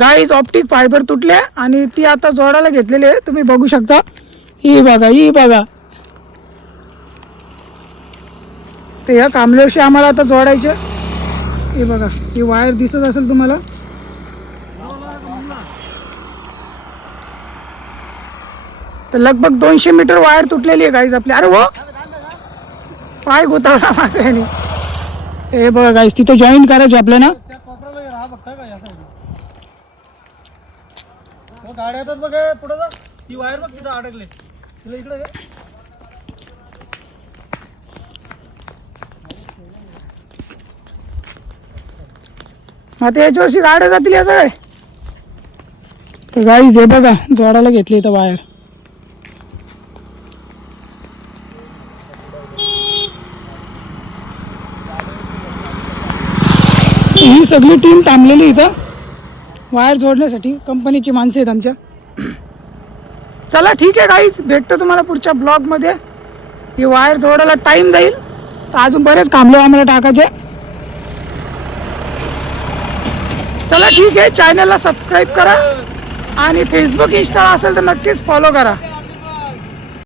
Guys optic fibre तुटले आणि ती आता जोडायला घेतलेली आहे. तुम्ही बघू शकता. ही बघा. तर या कांबल्याशी आम्हाला आता जोडायचे. हे बघा, ही वायर दिसत असेल तुम्हाला. तर लगभग 200 मीटर वायर तुटलेली आहे गाईज आपली. अरे हो, पाय गोतावला माझा याने. हे बघा गाईज, तिथे जॉईन करायचे आपल्याला. गाड्या येतात बघ पुढे जा. ती वायर बघ तिथं अडकले. तिला इकडे घे. आता याच्यावर्षी गाड्या जातील या सगळे. तर गाईज हे बघा, जोडायला घेतली इथं वायर. ही सगळी टीम थांबलेली इथं वायर जोडण्यासाठी. कंपनीची माणसं आहेत आमच्या. चला ठीक आहे गाईज, भेटतो तुम्हाला पुढच्या ब्लॉगमध्ये. ही वायर जोडायला टाईम जाईल, तर अजून बरेच कांबळे आम्हाला टाकायचे. चला ठीक आहे, चॅनलला सबस्क्राईब करा आणि फेसबुक इंस्टा असेल तर नक्कीच फॉलो करा.